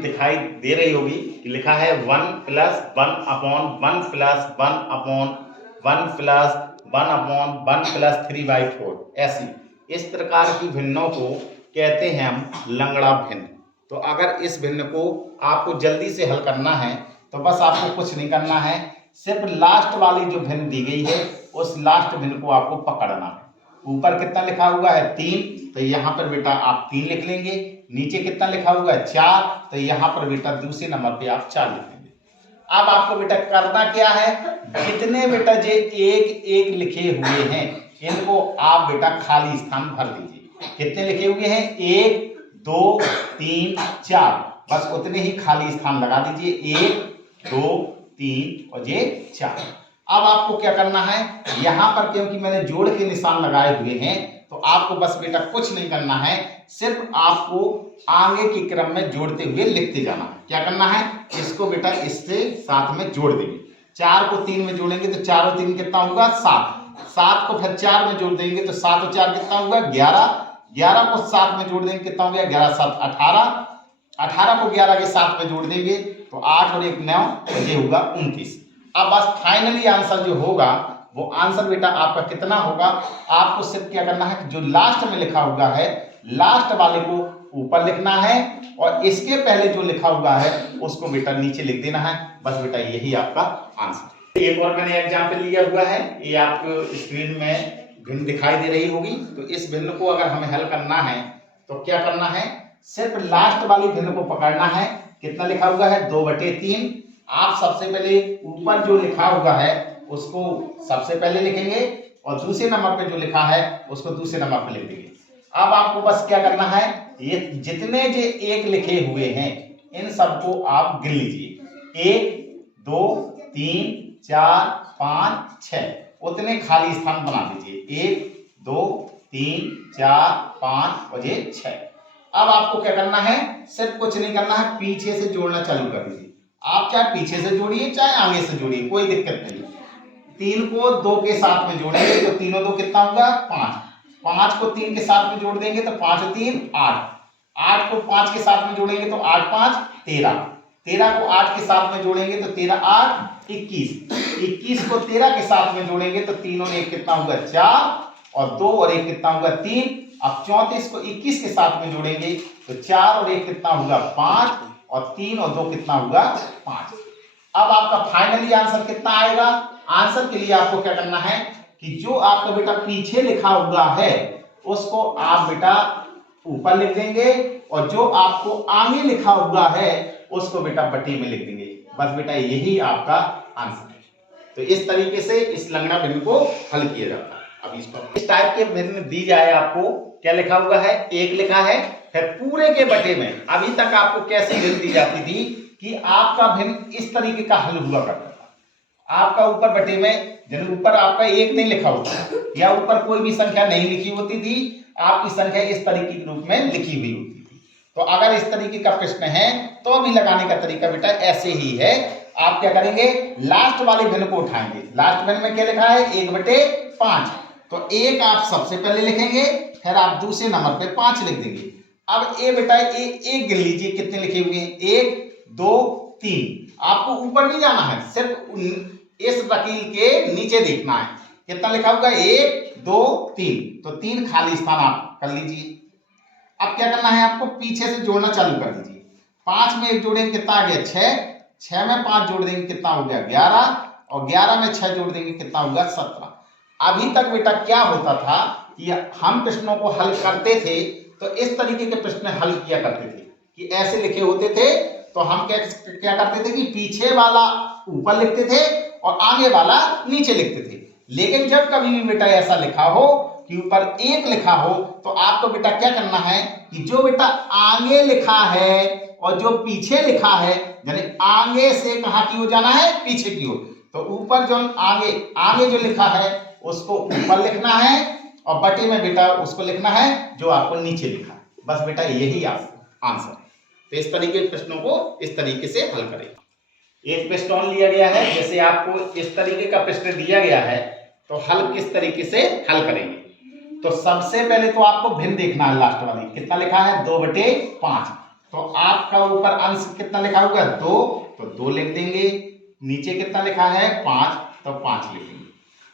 दिखाई दे रही होगी कि लिखा है 1 plus 1 upon 1 plus 1 upon 1 plus 1 upon 1 plus 3/4। ऐसी इस प्रकार की भिन्नों को कहते हैं हम लंगड़ा भिन्न। तो अगर इस भिन्न को आपको जल्दी से हल करना है तो बस आपको कुछ नहीं करना है, सिर्फ लास्ट वाली जो भिन्न दी गई है उस लास्ट भिन्न को आपको पकड़ना है। ऊपर कितना लिखा हुआ है 3, तो यहाँ पर बेटा आप 3 लिख लेंगे। नीचे कितना लिखा हुआ है 4, तो यहाँ पर बेटा दूसरे नंबर पे आप 4 लिख लेंगे। अब आपको बेटा करना क्या है, जितने बेटा जो एक एक लिखे हुए हैं इनको आप बेटा खाली स्थान भर दीजिए। कितने लिखे हुए हैं 1 2 3 4, बस उतने ही खाली स्थान लगा दीजिए, 1 2 3 और ये 4। अब आपको क्या करना है, यहां पर क्योंकि मैंने जोड़ के निशान लगाए हुए हैं तो आपको बस बेटा कुछ नहीं करना है, सिर्फ आपको आगे के क्रम में जोड़ते हुए लिखते जाना है। क्या करना है, इसको बेटा इससे साथ में जोड़ देंगे। 4 को 3 में जोड़ेंगे तो 4 और 3 कितना होगा 7, 7 को फिर 4 में जोड़ देंगे तो 7 और 4 कितना होगा 11, 11 को 7 में जोड़ देंगे कितना हो गया 11 7 18, 18 को 11 के साथ में जोड़ देंगे तो 8 और 1 9, तो ये होगा 29। अब बस फाइनली आंसर जो होगा वो आंसर बेटा आपका कितना होगा, आपको सिर्फ क्या करना है, जो लास्ट में लिखा हुआ है लास्ट वाले को ऊपर लिखना है और इसके पहले जो लिखा हुआ है उसको बेटा नीचे लिख देना है। बस बेटा यही आपका आंसर। एक और मैंने एग्जाम्पल लिया हुआ है, ये आपको स्क्रीन में भिन्न दिखाई दे रही होगी। तो इस भिन्न को अगर हमें हल करना है तो क्या करना है, सिर्फ लास्ट वाली भिन्न को पकड़ना है। कितना लिखा हुआ है 2/3। आप सबसे पहले ऊपर जो लिखा हुआ है उसको सबसे पहले लिखेंगे और दूसरे नंबर पे जो लिखा है उसको दूसरे नंबर पे लिख देंगे। अब आपको बस क्या करना है, ये जितने जो एक लिखे हुए हैं इन सबको आप गिन लीजिए, 1 2 3 4 5 6, उतने खाली स्थान बना दीजिए, 1 2 3 4 5 और ये 6। अब आपको क्या करना है, सिर्फ कुछ नहीं करना है, पीछे से जोड़ना चालू कर दीजिए। आप चाहे पीछे से जोड़िए चाहे आगे से जोड़िए, कोई दिक्कत नहीं। 3 को 2 के साथ में जोड़ेंगे तो 3 और 2 कितना होगा 5, 5 को 3 के साथ में जोड़ देंगे तो 5 और 3 8, 8 को 5 के साथ में जोड़ेंगे तो 8 5 13, 13 को 8 के साथ में जोड़ेंगे तो 13 8 21, 21 को 13 के साथ में जोड़ेंगे तो 3 और 1 कितना होगा 4 और 2 और 1 कितना होगा 3। अब 34 को 21 के साथ में जोड़ेंगे तो 4 और 1 कितना होगा 5 और 3 और 2 कितना होगा 5। अब आपका फाइनली आंसर कितना आएगा, आंसर के लिए आपको क्या करना है कि जो आपका बेटा पीछे लिखा हुआ है उसको आप बेटा ऊपर लिख देंगे और जो आपको आगे लिखा हुआ है उसको बेटा बटी में लिख देंगे। बस बेटा यही आपका आंसर है। तो इस तरीके से इस लंगड़ा भिन्न को हल किया जाता है। अब इस टाइप के भिन्न दी जाए, आपको क्या लिखा हुआ है 1 लिखा है, फिर पूरे के बटे में अभी तक आपको कैसी भिन्न दी जाती थी कि आपका भिन्न इस तरीके का हल हुआ करता था। आपका ऊपर बटे में जब ऊपर आपका 1 नहीं लिखा होता या ऊपर कोई भी संख्या नहीं लिखी होती थी, आपकी संख्या इस तरीके के रूप में लिखी हुई होती थी। तो अगर इस तरीके का प्रश्न है तो भी लगाने का तरीका बेटा ऐसे ही है। आप क्या करेंगे, लास्ट वाले भिन्न को उठाएंगे। लास्ट भिन्न में क्या लिखा है 1/5, तो 1 आप सबसे पहले लिखेंगे, फिर आप दूसरे नंबर पे 5 लिख देंगे। अब ए बेटा एक गिन लीजिए कितने लिखे हुए हैं 1 2 3। आपको ऊपर नहीं जाना है, सिर्फ इस वकील के नीचे देखना है कितना लिखा होगा 1 2 3, तो 3 खाली स्थान आप कर लीजिए। अब क्या करना है, आपको पीछे से जोड़ना चालू कर दीजिए। 5 में 1 जोड़ेंगे कितना आ गया 6, 6 में 5 जोड़ देंगे कितना हो गया 11 और 11 में 6 जोड़ देंगे कितना होगा 17। अभी तक बेटा क्या होता था कि हम प्रश्नों को हल करते थे तो इस तरीके के प्रश्न हल किया करते थे कि ऐसे लिखे होते थे, तो हम क्या करते थे कि पीछे वाला ऊपर लिखते थे और आगे वाला नीचे लिखते थे। लेकिन जब कभी भी बेटा ऐसा लिखा हो कि ऊपर 1 लिखा हो तो आपको बेटा क्या करना है कि जो बेटा आगे लिखा है और जो पीछे लिखा है, यानी आगे से कहां की ओर जाना है पीछे की ओर, तो ऊपर जो आगे जो लिखा है उसको ऊपर लिखना है और बटे में बेटा उसको लिखना है जो आपको नीचे लिखा है। बस बेटा यही आपका आंसर है। तो इस तरीके के प्रश्नों को इस तरीके से हल करें। एक प्रश्न और लिया गया है, जैसे आपको इस तरीके का प्रश्न दिया गया है तो हल किस तरीके से हल करेंगे। तो सबसे पहले तो आपको भिन्न देखना है, लास्ट वाली कितना लिखा है 2/5। तो आपका ऊपर अंश कितना लिखा होगा 2, तो 2 लिख देंगे। नीचे कितना लिखा है 5, तो 5 लिखेंगे।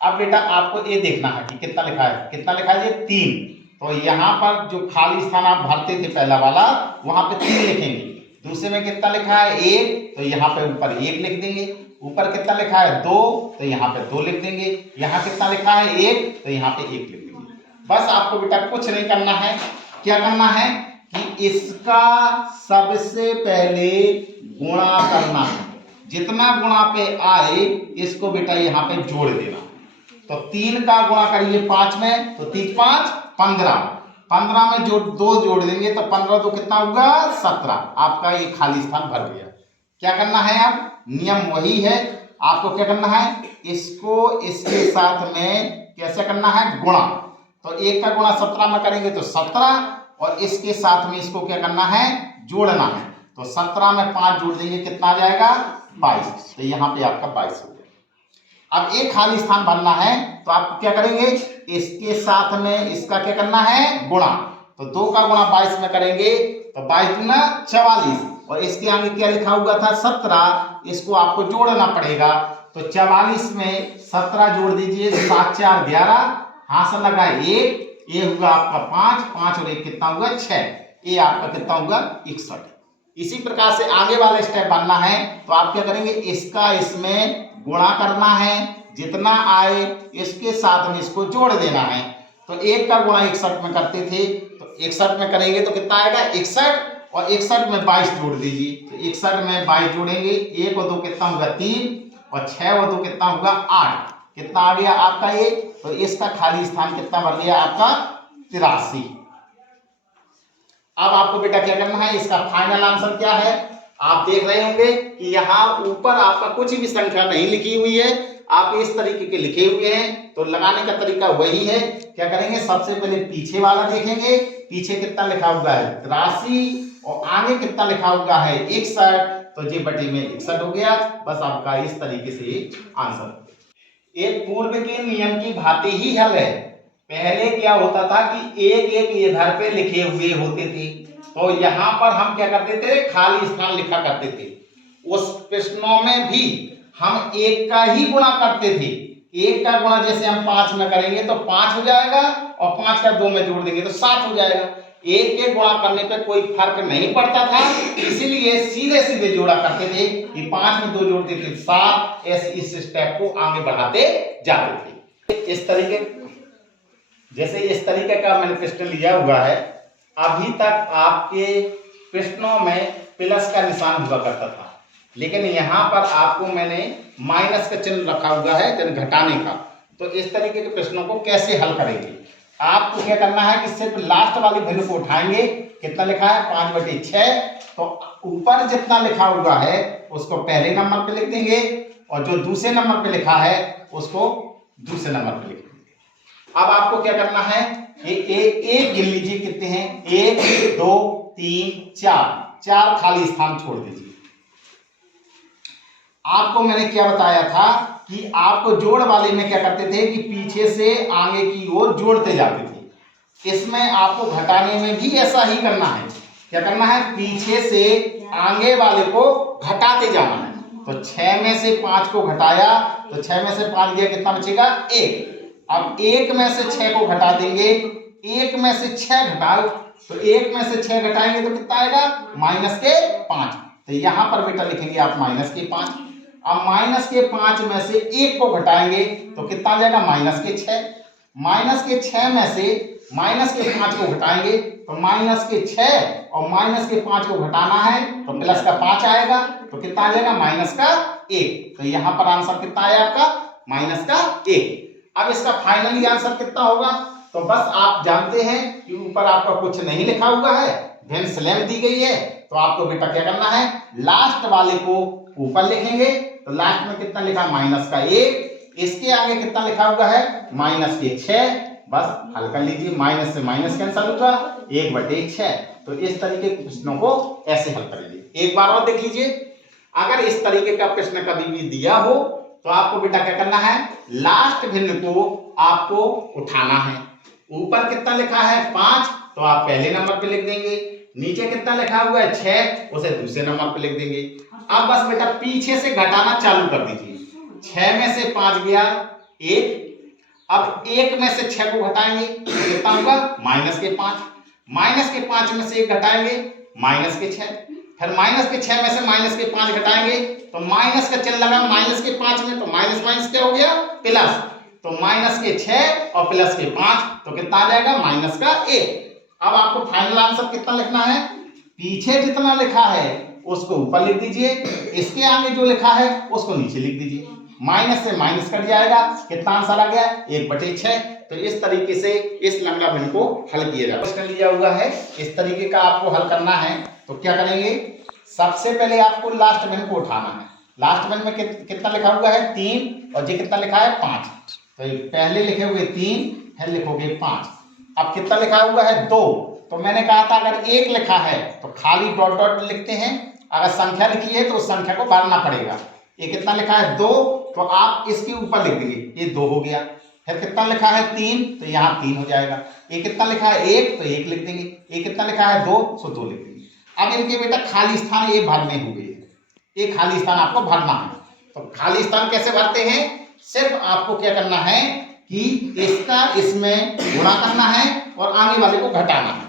अब बेटा आपको ये देखना है कि कितना लिखा है, कितना लिखा है ये 3। तो यहाँ पर जो खाली स्थान आप भरते थे पहला वाला, वहां पे 3 लिखेंगे। दूसरे में कितना लिखा है 1, तो यहाँ पे ऊपर 1 लिख देंगे। ऊपर कितना लिखा है 2, तो यहाँ पे 2 लिख देंगे। यहाँ कितना लिखा है 1, तो यहाँ पे 1 लिख देंगे। बस आपको बेटा कुछ नहीं करना है। क्या करना है कि इसका सबसे पहले गुणा करना है। जितना गुणा पे आए इसको बेटा यहाँ पे जोड़ देना। तो 3 का गुणा करिए 5 में, तो 3 5 15। 15 में जो 2 जोड़ देंगे तो 15 तो कितना होगा 17। आपका ये खाली स्थान भर गया। क्या करना है अब, नियम वही है। आपको क्या करना है, इसको इसके साथ में कैसे करना है गुणा। तो 1 का गुणा 17 में करेंगे तो 17, और इसके साथ में इसको क्या करना है जोड़ना है। तो 17 में 5 जोड़ देंगे, कितना आ जाएगा 22। तो यहाँ पे आपका 22 हो गया। अब एक खाली स्थान भरना है, तो आप क्या करेंगे, इसके साथ में इसका क्या करना है गुणा। तो 2 का गुणा 22 में करेंगे तो 22 दूना 44, और इसके आगे क्या लिखा हुआ था 17, इसको आपको जोड़ना पड़ेगा। तो 44 में 17 जोड़ दीजिए, 7 4 11, हाथ से लगा 1, ये हुआ आपका 5, 5 और 1 कितना हुआ 6, ये आपका कितना हुआ 61। इसी प्रकार से आगे वाला स्टेप बनना है। तो आप क्या करेंगे, इसका इसमें गुणा करना है, जितना आए इसके साथ में इसको जोड़ देना है। तो 1 का गुणा 61 में करते थे, तो 61 में करेंगे तो कितना आएगा 61, और 61 में 22 जोड़ दीजिए। तो 61 में 22 जोड़ेंगे, 1 और 2 कितना होगा 3, और 6 और 2 कितना होगा 8। कितना आ गया आपका ये, तो इसका खाली स्थान कितना बन गया आपका 83। अब आपको बेटा क्या करना है, इसका फाइनल आंसर क्या है। आप देख रहे होंगे कि यहाँ ऊपर आपका कुछ भी संख्या नहीं लिखी हुई है, आप इस तरीके के लिखे हुए हैं। तो लगाने का तरीका वही है। क्या करेंगे, सबसे पहले पीछे वाला देखेंगे, पीछे कितना लिखा हुआ है 83, और आगे कितना लिखा हुआ है 61, तो ये बटे में 61 हो गया। बस आपका इस तरीके से आंसर। एक पूर्व के नियम की भांति ही हल है। पहले क्या होता था कि एक एक इधर पे लिखे हुए होते थे, तो यहाँ पर हम क्या करते थे खाली स्थान लिखा करते थे। उस प्रश्नों में भी हम 1 का ही गुणा करते थे। 1 का गुणा जैसे हम 5 में करेंगे तो 5 हो जाएगा, और 5 का 2 में जोड़ देंगे तो 7 हो जाएगा। 1 के गुणा करने पे कोई फर्क नहीं पड़ता था, इसीलिए सीधे सीधे जोड़ा करते थे कि 5 में 2 जोड़ते थे 7। ऐसे इस स्टेप को आगे बढ़ाते जाते थे। इस तरीके जैसे इस तरीके का मैंने प्रश्न लिया हुआ है। अभी तक आपके प्रश्नों में प्लस का निशान हुआ करता था, लेकिन यहाँ पर आपको मैंने माइनस का चिन्ह रखा हुआ है, चिन्ह घटाने का। तो इस तरीके के प्रश्नों को कैसे हल करेंगे, आपको क्या करना है कि सिर्फ लास्ट वाली वैल्यू को उठाएंगे। कितना लिखा है 5/6, तो ऊपर जितना लिखा हुआ है उसको पहले नंबर पे लिख देंगे, और जो दूसरे नंबर पे लिखा है उसको दूसरे नंबर पे लिख देंगे। अब आपको क्या करना है, एक गिन लीजिए कितने हैं, 1 2 3 4 खाली स्थान छोड़ दीजिए। आपको मैंने क्या बताया था कि आपको जोड़ वाले में क्या करते थे कि पीछे से आगे की ओर जोड़ते जाते थे। इसमें आपको घटाने में भी ऐसा ही करना है। क्या करना है, पीछे से आगे वाले को घटाते जाना है। तो 6 में से 5 को घटाया, तो 6 में से 5 गया, कितना बचेगा 1। अब 1 में से 6 को घटा देंगे, 1 में से 6 घटाओ, तो 1 में से 6 घटाएंगे तो कितना आएगा -5। तो यहां पर बेटा लिखेंगे आप -5। अब -5 में से 1 को घटाएंगे तो कितना आ जाएगा -6। -6 में से -5 को घटाएंगे तो -6, और -5 को घटाना है तो +5 आएगा, तो कितना आ जाएगा -1। तो यहां पर आंसर कितना आया आपका -1। अब इसका फाइनली आंसर कितना होगा, तो बस आप जानते हैं कि ऊपर आपका कुछ नहीं लिखा हुआ है, वेन स्लैम दी गई है। तो आपको बेटा क्या करना है, लास्ट वाले को ऊपर लिखेंगे। तो लास्ट में कितना लिखा -1, इसके आगे कितना लिखा हुआ है -6। बस हल कर लीजिए, माइनस से माइनस कैंसिल होगा, 1/6। तो इस तरीके के प्रश्नों को ऐसे हल करेंगे। एक बार और देख लीजिए, अगर इस तरीके का प्रश्न कभी भी दिया हो तो आपको बेटा क्या करना है, लास्ट भिन्न को आपको उठाना है। ऊपर कितना लिखा है 5, तो आप पहले नंबर पे लिख देंगे। नीचे कितना लिखा हुआ है 6, उसे दूसरे नंबर पे लिख देंगे। अब बस बेटा पीछे से घटाना चालू कर दीजिए। 6 में से 5 गया 1, अब 1 में से 6 को घटाएंगे तो कितना होगा -5, -5 में से 1 घटाएंगे -6, फिर -6 में से -5 घटाएंगे तो माइनस का चिन्ह लगा -5 में, तो माइनस माइनस क्या हो गया प्लस, तो -6 और +5 तो कितना आ जाएगा -1। अब आपको फाइनल आंसर कितना लिखना है, पीछे जितना लिखा है उसको ऊपर लिख दीजिए, इसके आगे जो लिखा है उसको नीचे लिख दीजिए, माइनस से माइनस कट जाएगा, कितना आंसर आ गया 1/6। तो इस तरीके से इस लंगड़ा भिन्न को हल किया जाता है। क्वेश्चन लिया हुआ है, इस तरीके का आपको हल करना है। तो क्या करेंगे, सबसे पहले आपको लास्ट भिन्न को उठाना है। लास्ट भिन्न में कितना लिखा हुआ है 3 और ये कितना लिखा है 5, तो पहले लिखे हुए 3 फिर लिखोगे 5। अब कितना लिखा हुआ है 2, तो मैंने कहा था अगर 1 लिखा है तो खाली डॉट डॉट लिखते हैं, अगर संख्या लिखी है तो उस संख्या को भरना पड़ेगा। ये कितना लिखा है 2, तो आप इसके ऊपर लिख देंगे, ये 2 हो गया। फिर कितना लिखा है 3, तो यहाँ 3 हो जाएगा। ये कितना लिखा है 1, तो 1 लिख देंगे। ये कितना लिखा है 2, तो 2 लिख देंगे। अब इनके बेटा खाली स्थान ये भरने हुए, ये खाली स्थान आपको भरना है। तो खाली स्थान कैसे भरते हैं, सिर्फ आपको क्या करना है कि इसका इसमें गुणा करना है और आगे वाले को घटाना है।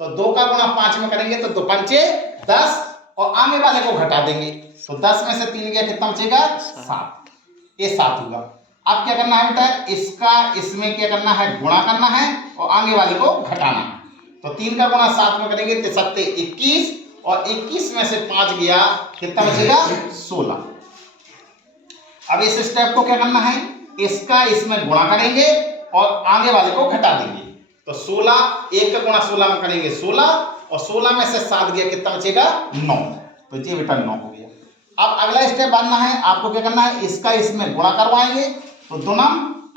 तो 2 का गुणा 5 में करेंगे तो 2 पंचे 10 और आगे वाले को घटा देंगे, तो 10 में से 3 गया, कितना बचेगा 7, ये 7 होगा। अब क्या करना है बेटा, इसका इसमें क्या करना है गुणा करना है और आगे वाले को घटाना है। तो 3 का गुणा 7 में करेंगे तो 7 21 और 21 में से 5 गया, कितना बचेगा 16। अब इस स्टेप को क्या करना है, इसका इसमें गुणा करेंगे और आगे वाले को घटा देंगे। तो 16, 1 का गुणा 16 में करेंगे 16 और 16 में से 7 गया, कितना बचेगा 9, तो ये बेटा 9 हो गया। अब अगला स्टेप बनना है, आपको क्या करना है, इसका इसमें गुणा करवाएंगे तो 2 9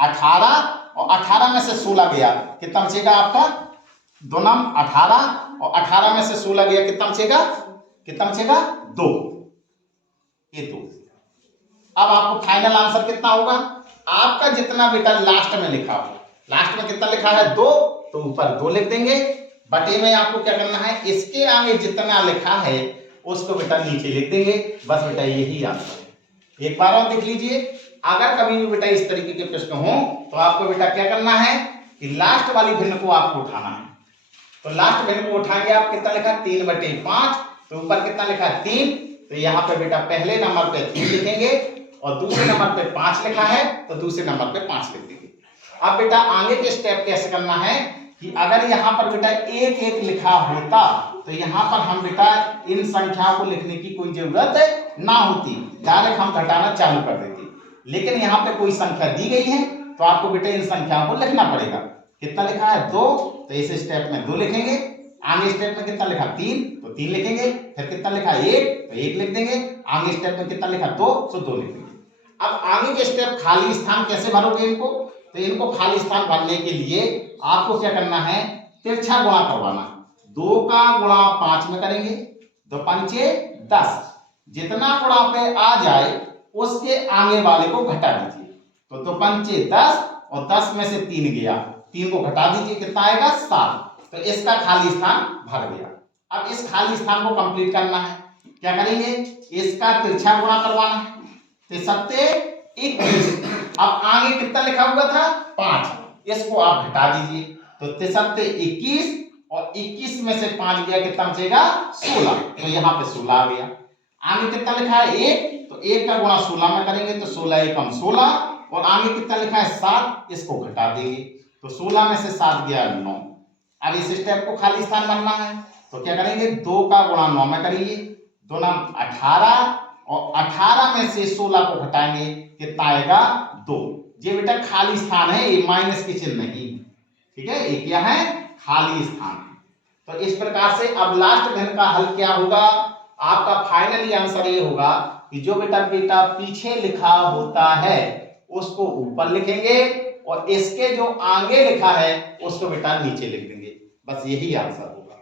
18 और 18 में से 16 गया, कितना बचेगा आपका 2 9 18 और 18 में से 16 गया, कितना बचेगा 2, ये 2। अब आपको फाइनल आंसर कितना होगा, आपका जितना बेटा लास्ट में लिखा हो, लास्ट में कितना लिखा है 2, तो ऊपर 2 लिख देंगे। बटे में आपको क्या करना है, इसके आगे जितना लिखा है उसको बेटा नीचे लिख देंगे। बस बेटा यही आंसर है। एक बार और देख लीजिए, अगर कभी भी बेटा इस तरीके के प्रश्न हो तो आपको बेटा क्या करना है कि लास्ट वाली भिन्न को आपको उठाना है। तो लास्ट भिन्न को उठाएंगे आप, कितना लिखा 3/5, तो ऊपर कितना लिखा 3, तो यहाँ पे बेटा पहले नंबर पे 3 लिखेंगे और दूसरे नंबर पे 5 लिखा है तो दूसरे नंबर पे 5 लिख देंगे। अब बेटा आगे के स्टेप कैसे करना है कि अगर यहाँ पर बेटा 1 लिखा होता तो यहाँ पर हम बेटा इन संख्याओं को लिखने की कोई जरूरत ना होती, डायरेक्ट हम घटाना चालू कर देते। लेकिन यहाँ पे कोई संख्या दी गई है तो आपको बेटा इन संख्याओं को लिखना पड़ेगा। कितना लिखा है 2, तो इस स्टेप में 2 लिखेंगे। आगे स्टेप में कितना लिखा 3, तो 3 लिखेंगे। फिर कितना लिखा 1, तो 1 लिख देंगे। आगे स्टेप में कितना लिखा 2, तो 2 लिख देंगे। अब आगे के स्टेप खाली स्थान कैसे भरोगे इनको, तो इनको खाली स्थान भरने के लिए आपको क्या करना है, तिरछा गुणा करवाना। 2 का गुणा 5 में करेंगे, 2 पंचे 10, जितना गुणा पे आ जाए उसके आगे वाले को घटा दीजिए। तो 2 पंचे 10 और 10 में से 3 गया, 3 को घटा दीजिए, कितना आएगा 7। तो इसका खाली स्थान भर गया। अब इस खाली स्थान को कंप्लीट करना है, क्या करेंगे, इसका तिरछा गुणा करवाना है। तो 7 21, अब आगे कितना लिखा हुआ था 5, इसको आप घटा दीजिए। तो 7 21 और 21 में से 5 गया, कितना बचेगा 16, तो यहाँ पे 16 आ गया। आगे कितना लिखा है 1, तो 1 का गुणा 16 में करेंगे तो 16 एकम 16 और आगे कितना लिखा है 7, इसको घटा देंगे तो 16 में से 7 गया 9। अब इस स्टेप को खाली स्थान बनना है तो क्या करेंगे, 2 का गुणा 9 में करिए, 2 9 18 और 18 में से 16 को घटाएंगे, कितना आएगा 2। ये बेटा खाली स्थान है, ये माइनस के चिन्ह नहीं, ठीक है, ये क्या है खाली स्थान। तो इस प्रकार से अब लास्ट भिन्न का हल क्या होगा, आपका फाइनली आंसर ये होगा कि जो बेटा पीछे लिखा होता है उसको ऊपर लिखेंगे और इसके जो आगे लिखा है उसको बेटा नीचे लिख देंगे। बस यही आंसर होगा,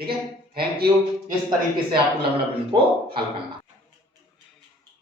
ठीक है। Thank you. इस तरीके से आपको लंबड़ा भिन्न को हल करना।